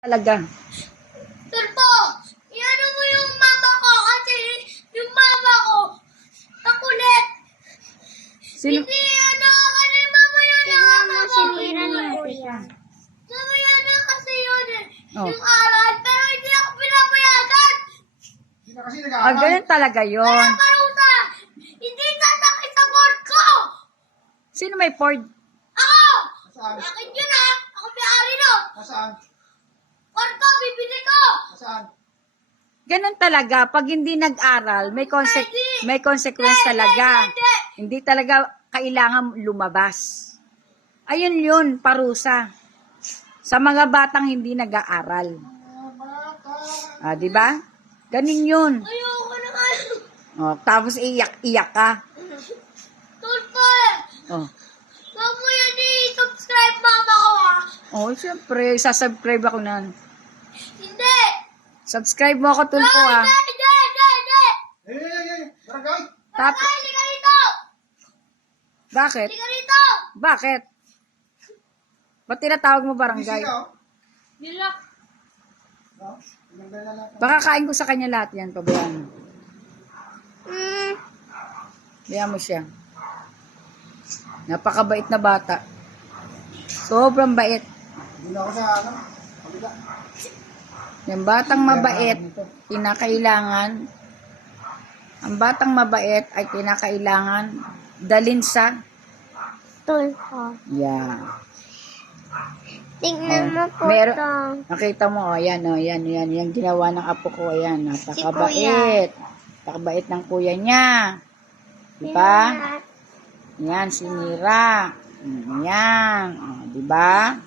Talaga. Turpo, iano mo yung mama ko kasi yung mama ko nakulit. Sino? Hindi kasi mama yun yung mama ko. Sinira ni Kuya. Mama yun kasi yun Oh. yung aral pero hindi ako pinapayagan. Hindi na kasi Ah, nag-aaral. ganun talaga Kaya yon. parusa, hindi sasakit sa board ko. Sino may Ford? Ako! Nasaan? Akin yun ha, ako may-ari nun. Nasaan? Board ko, bibili ko. Nasaan? Ganun talaga. Pag hindi nag-aral, may consequence talaga. Hindi talaga kailangan lumabas. Ayun yun, parusa. Sa mga batang hindi nag-aaral. Ah, di ba? Ganun yun. Ayoko na kayo. Oh, tapos iyak-iyak ka. Turpo Oh. huwag mo yan i-subscribe mama ko ha. Oh, syempre, sasubscribe ako na. Hindi. Subscribe mo ako, Tulpo, ah. Hindi. Barangay! Tap, Halika rito. bakit? Halika rito. Bakit? Ba't tinatawag mo barangay? Busy ka, oh. Nilak. No? Tinanggal na lahat. Baka kain ko sa kanya lahat yan, pabayaan mo. Bayaan mo siya. Napakabait na bata. Sobrang bait. Hindi na ako sa kabila. Yung batang mabait, ang batang mabait ay kinakailangan dalin sa, Tulpo. yeah. Tingnan mo po Meron- to. Nakita mo, yan, yan ginawa ng apo ko, ayan, napakabait. Kuya. Napakabait ng kuya niya. Diba? Yan, sinira. Yan, oh, diba?